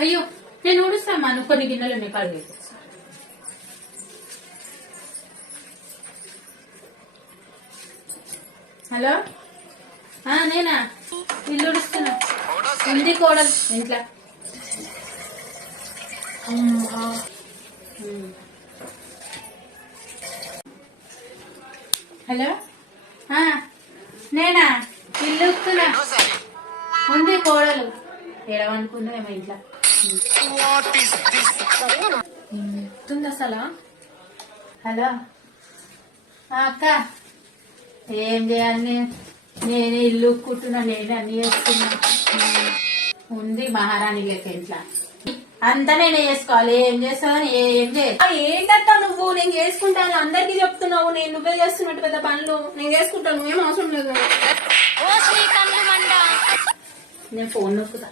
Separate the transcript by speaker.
Speaker 1: అయ్యో నేను ఊడుస్తాను నువ్వు కొన్ని గిన్నెలు ఉన్నాయి కడిగి హలో? ఆ, నేనా? ఇల్లు ఉడుస్తున్నా ఉంది కోడలు ఇంట్లో. హలో? ఆ, నేనా? ఇల్లు ఉంది కోడలు. ఏడవనుకున్నా ఏమో ఇంట్లో.
Speaker 2: అసలు
Speaker 1: హలో. ఆ, అక్క. ఏం చేయాలి నేను నేనే ఇల్లు కుట్టున్నా నేనే అన్ని చేస్తున్నా. ఉంది మహారాణి లెక్క ఇంట్లో. అంతా నేనే చేసుకోవాలి. ఏం చేస్తాను ఏం? చేయాలి
Speaker 2: ఏంటత్తా నువ్వు? నేను చేసుకుంటాను. అందరికి చెప్తున్నావు. నేను నువ్వే చేస్తున్నట్టు పెద్ద పనులు. నేను చేసుకుంటాను. నువ్వేం అవసరం లేదు.
Speaker 1: నేను ఫోన్ నొక్కుతా.